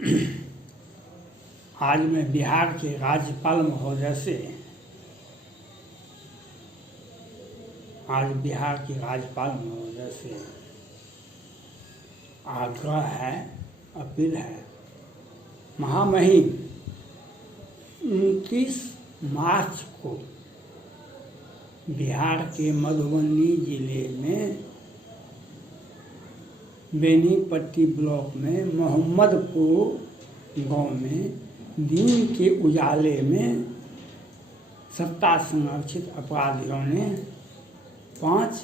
आज मैं बिहार के राज्यपाल महोदय से आग्रह है, अपील है। महामहिम 29 मार्च को बिहार के मधुबनी जिले में बेनीपट्टी ब्लॉक में मोहम्मदपुर गांव में दिन के उजाले में सत्ता संरक्षित अपराधियों ने 5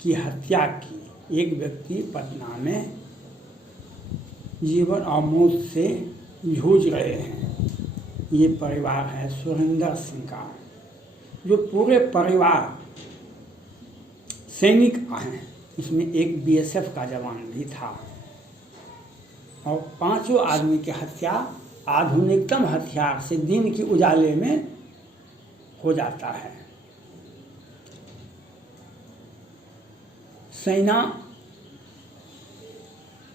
की हत्या की। एक व्यक्ति पटना में जीवन और मौत से जूझ रहे हैं। ये परिवार है सुरेंद्र सिंह का, जो पूरे परिवार सैनिक हैं। इसमें एक बीएसएफ का जवान भी था और 5 आदमी की हत्या आधुनिकतम हथियार से दिन के उजाले में हो जाता है। सेना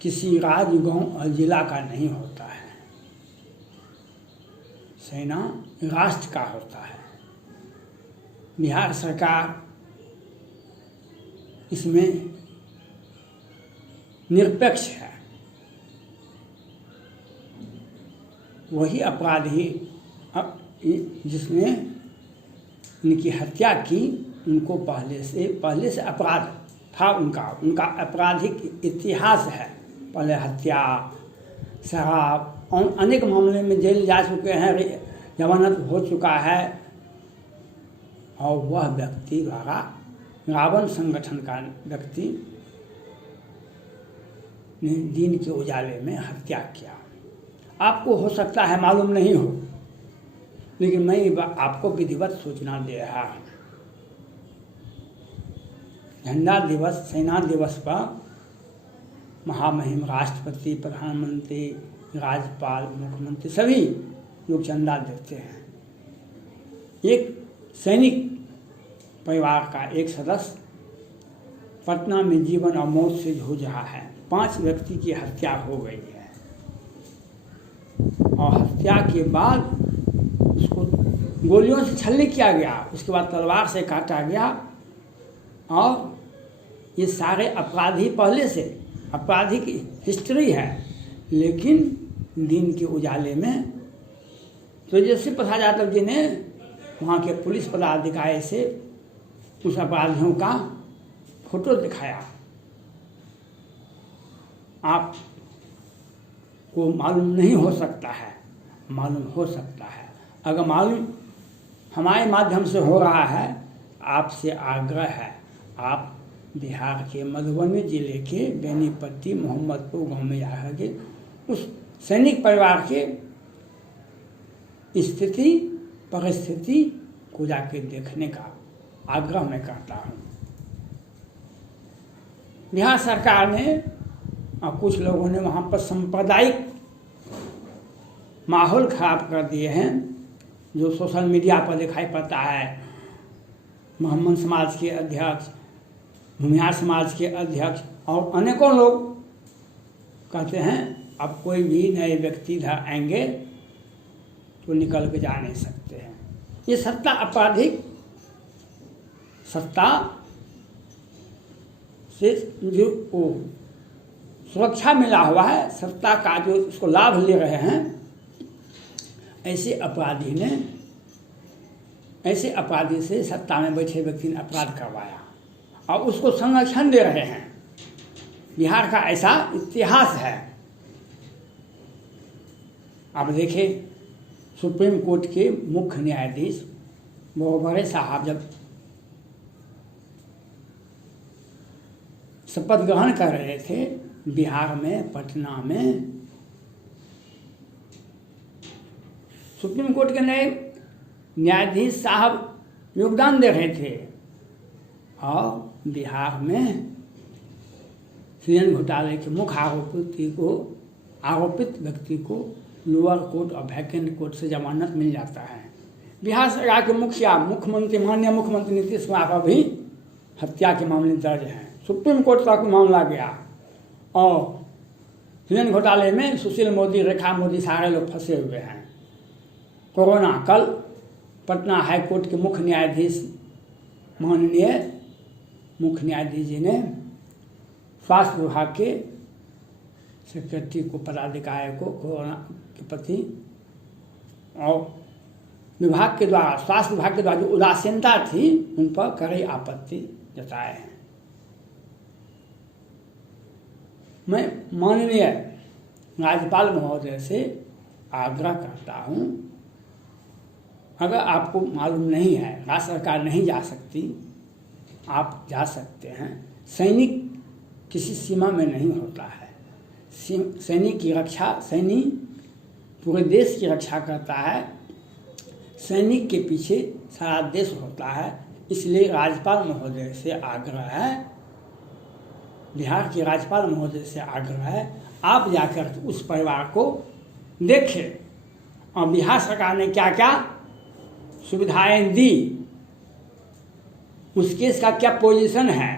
किसी राज्य, गांव और जिला का नहीं होता है। सेना राष्ट्र का होता है। बिहार सरकार इसमें निरपेक्ष है। वही अपराधी जिसने इनकी हत्या की, उनको पहले से अपराध था। उनका आपराधिक इतिहास है। पहले हत्या, शराब और अनेक मामले में जेल जा चुके हैं, जमानत हो चुका है। और वह व्यक्ति द्वारा रावण संगठन का व्यक्ति ने दिन के उजाले में हत्या किया। आपको हो सकता है मालूम नहीं हो, लेकिन मैं आपको विधिवत सूचना दे रहा हूँ। झंडा दिवस, सेना दिवस पर महामहिम राष्ट्रपति, प्रधानमंत्री, राज्यपाल, मुख्यमंत्री सभी लोग चंदा देते हैं। एक सैनिक परिवार का एक सदस्य पटना में जीवन और मौत से जूझ रहा है। 5 व्यक्ति की हत्या हो गई है और हत्या के बाद उसको गोलियों से छलनी किया गया, उसके बाद तलवार से काटा गया। और ये सारे अपराधी पहले से आपराधिक हिस्ट्री है, लेकिन दिन के उजाले में तेजस्वी प्रसाद यादव जी ने वहाँ के पुलिस पदाधिकारी से उस अपराधियों का फोटो दिखाया। आपको मालूम नहीं हो सकता है, मालूम हो सकता है। अगर मालूम हमारे माध्यम से हो रहा है, आपसे आग्रह है, आप बिहार के मधुबनी जिले के बेनीपट्टी मोहम्मदपुर गांव में जाकर के उस सैनिक परिवार के परिस्थिति को जाके देखने का आग्रह मैं करता हूँ। बिहार सरकार ने और कुछ लोगों ने वहाँ पर सांप्रदायिक माहौल खराब कर दिए हैं, जो सोशल मीडिया पर दिखाई पड़ता है। मोहम्मद समाज के अध्यक्ष, भूमिहार समाज के अध्यक्ष और अनेकों लोग कहते हैं अब कोई भी नए व्यक्ति इधर आएंगे तो निकल के जा नहीं सकते हैं। ये सत्ता आपराधिक सत्ता से जो सुरक्षा मिला हुआ है, सत्ता का जो उसको लाभ ले रहे हैं, ऐसे अपराधी से सत्ता में बैठे व्यक्ति ने अपराध करवाया और उसको संरक्षण दे रहे हैं। बिहार का ऐसा इतिहास है। आप देखें, सुप्रीम कोर्ट के मुख्य न्यायाधीश बोबड़े साहब जब शपथ ग्रहण कर रहे थे बिहार में, पटना में, सुप्रीम कोर्ट के नए न्यायाधीश साहब योगदान दे रहे थे और बिहार में सृजन घोटाले के मुख्य आरोपित व्यक्ति को लोअर कोर्ट और वैकेंट कोर्ट से जमानत मिल जाता है। बिहार सरकार के माननीय मुख्यमंत्री नीतीश कुमार का भी हत्या के मामले दर्ज हैं। सुप्रीम कोर्ट तक मामला गया और हिरन घोटाले में सुशील मोदी, रेखा मोदी, सारे लोग फंसे हुए हैं। कोरोना, कल पटना हाई कोर्ट के मुख्य न्यायाधीश, माननीय मुख्य न्यायाधीश जी ने स्वास्थ्य विभाग के सेक्रेटरी को, पदाधिकारी को कोरोना के प्रति और विभाग के द्वारा, स्वास्थ्य विभाग के द्वारा जो उदासीनता थी उन पर कड़ी आपत्ति जताए हैं। मैं माननीय राज्यपाल महोदय से आग्रह करता हूँ, अगर आपको मालूम नहीं है, राज्य सरकार नहीं जा सकती, आप जा सकते हैं। सैनिक किसी सीमा में नहीं होता है। सैनिक की रक्षा, सैनिक पूरे देश की रक्षा करता है। सैनिक के पीछे सारा देश होता है। इसलिए राज्यपाल महोदय से आग्रह है, बिहार के राज्यपाल महोदय से आग्रह है, आप जाकर उस परिवार को देखें और बिहार सरकार ने क्या क्या सुविधाएं दी, उस केस का क्या पोजीशन है।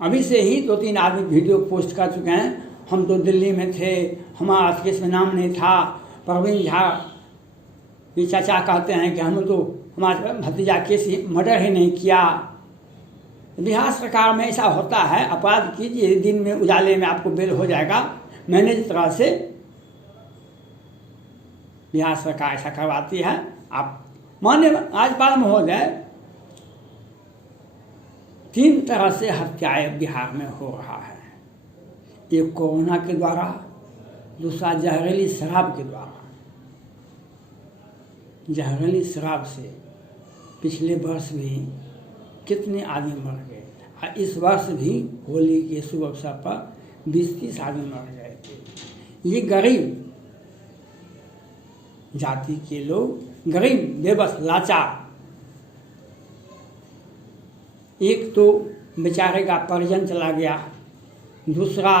अभी से ही 2-3 आदमी वीडियो पोस्ट कर चुके हैं, हम तो दिल्ली में थे, हमारा केस में नाम नहीं था। प्रवीण झा ये चाचा कहते हैं कि हम तो हमारे भतीजा केस मर्डर ही नहीं किया। बिहार सरकार में ऐसा होता है, अपराध कीजिए, दिन में उजाले में आपको बेल हो जाएगा। मैंने जिस तरह से बिहार सरकार ऐसा करवाती है। आप माननीय राज्यपाल महोदय, 3 तरह से हत्याएं बिहार में हो रहा है। एक कोरोना के द्वारा, दूसरा जहरीली शराब के द्वारा। जहरीली शराब से पिछले वर्ष भी कितने आदमी मर गए, और इस वर्ष भी होली के शुभ अवसर पर 20-30 आदमी मर गए थे। ये गरीब जाति के लोग, गरीब, बेबस, लाचार, एक तो बेचारे का परिजन चला गया, दूसरा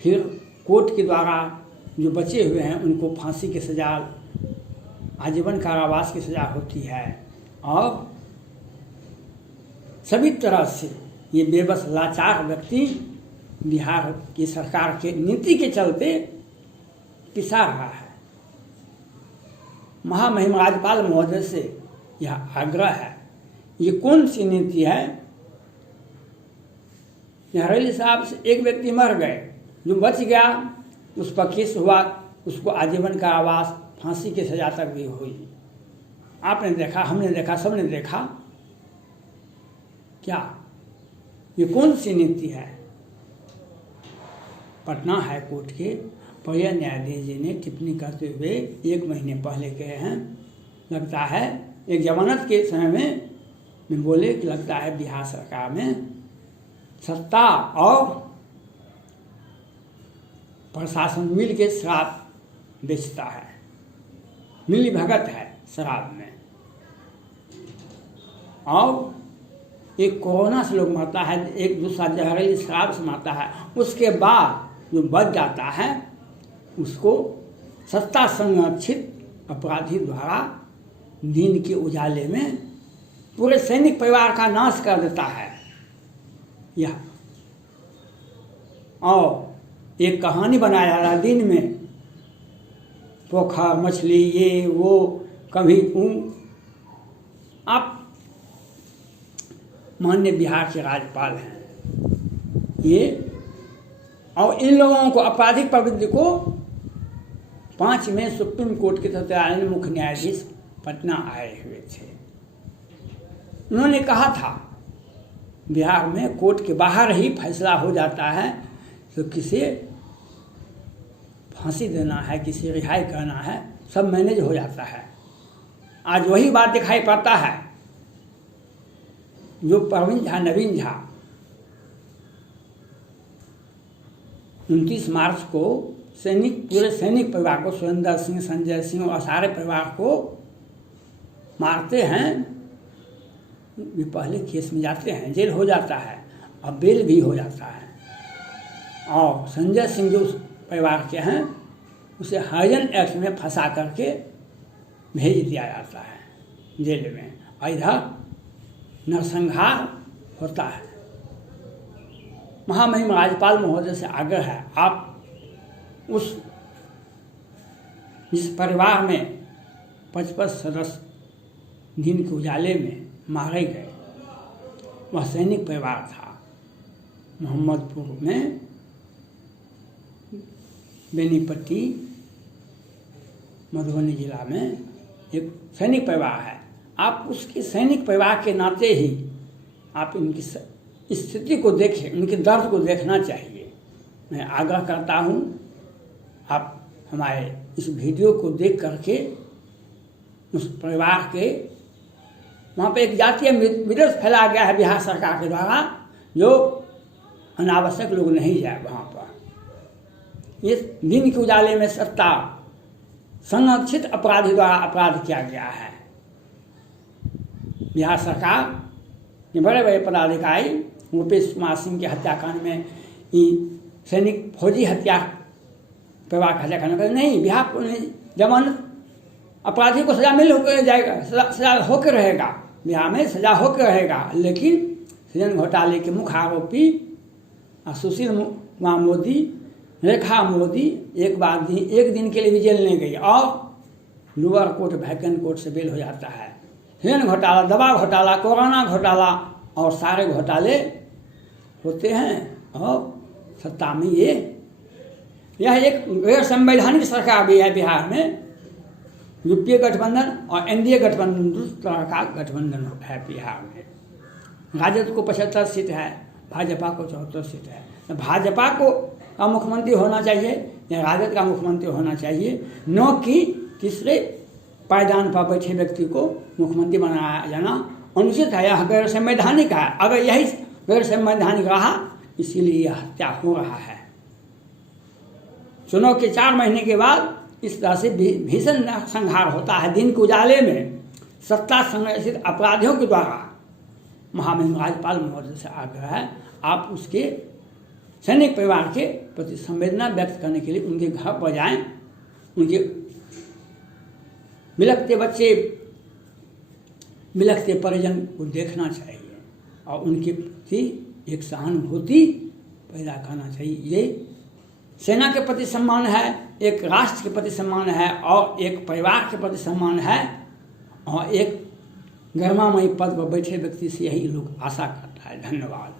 फिर कोर्ट के द्वारा जो बचे हुए हैं उनको फांसी की सज़ा, आजीवन कारावास की सज़ा होती है, और सभी तरह से ये बेबस लाचार व्यक्ति बिहार की सरकार के नीति के चलते पिसा रहा है। महामहिम राज्यपाल महोदय से यह आग्रह है, ये कौन सी नीति है। जहरीली शराब से एक व्यक्ति मर गए, जो बच गया उस पर केस हुआ, उसको आजीवन कारावास, फांसी की सजा तक भी हुई। आपने देखा, हमने देखा, सबने देखा। क्या ये कौन सी नीति है। पटना हाई कोर्ट के वरीय न्यायाधीश जी ने टिप्पणी करते हुए 1 महीने पहले कहे हैं, लगता है एक जमानत के समय में बोले कि लगता है बिहार सरकार में सत्ता और प्रशासन मिल के शराब बेचता है, मिली भगत है शराब में। और एक कोरोना से लोग मरता है, एक दूसरा जहरीली शराब से मरता है, उसके बाद जो बच जाता है उसको सत्ता संरक्षित अपराधी द्वारा दिन के उजाले में पूरे सैनिक परिवार का नाश कर देता है। यह और एक कहानी बनाया जा रहा है, दिन में पोखर मछली ये वो कभी आप माननीय बिहार के राज्यपाल हैं ये, और इन लोगों को आपराधिक प्रवृत्ति को 5 में सुप्रीम कोर्ट के सत्यानंद मुख्य न्यायाधीश पटना आए हुए थे। उन्होंने कहा था बिहार में कोर्ट के बाहर ही फैसला हो जाता है, तो किसे फांसी देना है, किसे रिहाई करना है, सब मैनेज हो जाता है। आज वही बात दिखाई पड़ता है जो प्रवीण झा, नवीन झा 29 मार्च को पूरे सैनिक परिवार को, सुरेंद्र सिंह, संजय सिंह और सारे परिवार को मारते हैं। वे पहले केस में जाते हैं, जेल हो जाता है और बेल भी हो जाता है। और संजय सिंह जो उस परिवार के हैं उसे हरिजन एक्ट में फंसा करके भेज दिया जाता है जेल में, और इधर नरसंहार होता है। महामहिम राज्यपाल महोदय से आग्रह है, आप उस जिस परिवार में 55 सदस्य दिन के उजाले में मारे गए, वह सैनिक परिवार था। मोहम्मदपुर में बेनीपट्टी मधुबनी जिला में एक सैनिक परिवार है। आप उसके सैनिक परिवार के नाते ही आप इनकी स्थिति को देखें, उनके दर्द को देखना चाहिए। मैं आग्रह करता हूँ, आप हमारे इस वीडियो को देख करके उस परिवार के, वहाँ पे एक जातीय विरोध फैला गया है बिहार सरकार के द्वारा, जो अनावश्यक लोग नहीं जाए वहाँ पर। इस दिन के उजाले में सत्ता संरक्षित अपराधी द्वारा अपराध किया गया है। बिहार सरकार के बड़े बड़े पदाधिकारी भूपेश कुमार सिंह के हत्याकांड में सैनिक फौजी हत्या परिवार का हत्याकांड में नहीं, बिहार पुलिस जमानत अपराधी को सजा मिल होकर जाएगा, सजा होकर रहेगा, बिहार में सजा होकर रहेगा। लेकिन सृजन घोटाले के मुख्य आरोपी सुशील कुमार मोदी, रेखा मोदी एक दिन के लिए भी जेल नहीं गई और लोअर कोर्ट वैकेंट कोर्ट से बेल हो जाता है। सृजन घोटाला, दवा घोटाला, कोरोना घोटाला और सारे घोटाले होते हैं और सत्ता में यह एक गैर संवैधानिक सरकार भी है बिहार में। यूपीए गठबंधन और एनडीए गठबंधन दूसरी तरह का गठबंधन है बिहार में। राजद को 75 सीट है, भाजपा को 74 सीट है। तो भाजपा को का मुख्यमंत्री होना चाहिए या राजद का मुख्यमंत्री होना चाहिए, न कि तीसरे पायदान पर बैठे व्यक्ति को मुख्यमंत्री बनाया जाना अनुचित है। यह गैर संवैधानिक है। अगर यही गैर संवैधानिक रहा, इसीलिए यह हत्या हो रहा है। चुनाव के 4 महीने के बाद इस तरह से भीषण संहार होता है दिन के उजाले में सत्ता संरक्षित अपराधियों के द्वारा। महामहिम राज्यपाल महोदय से आग्रह है, आप उसके सैनिक परिवार के प्रति संवेदना व्यक्त करने के लिए उनके घर पर जाएं, उनके बिलखते बच्चे, बिलखते परिजन को देखना चाहिए और उनके प्रति एक सहानुभूति पैदा करना चाहिए। ये सेना के प्रति सम्मान है, एक राष्ट्र के प्रति सम्मान है और एक परिवार के प्रति सम्मान है और एक गरिमामयी पद पर बैठे व्यक्ति से यही लोग आशा करता है। धन्यवाद।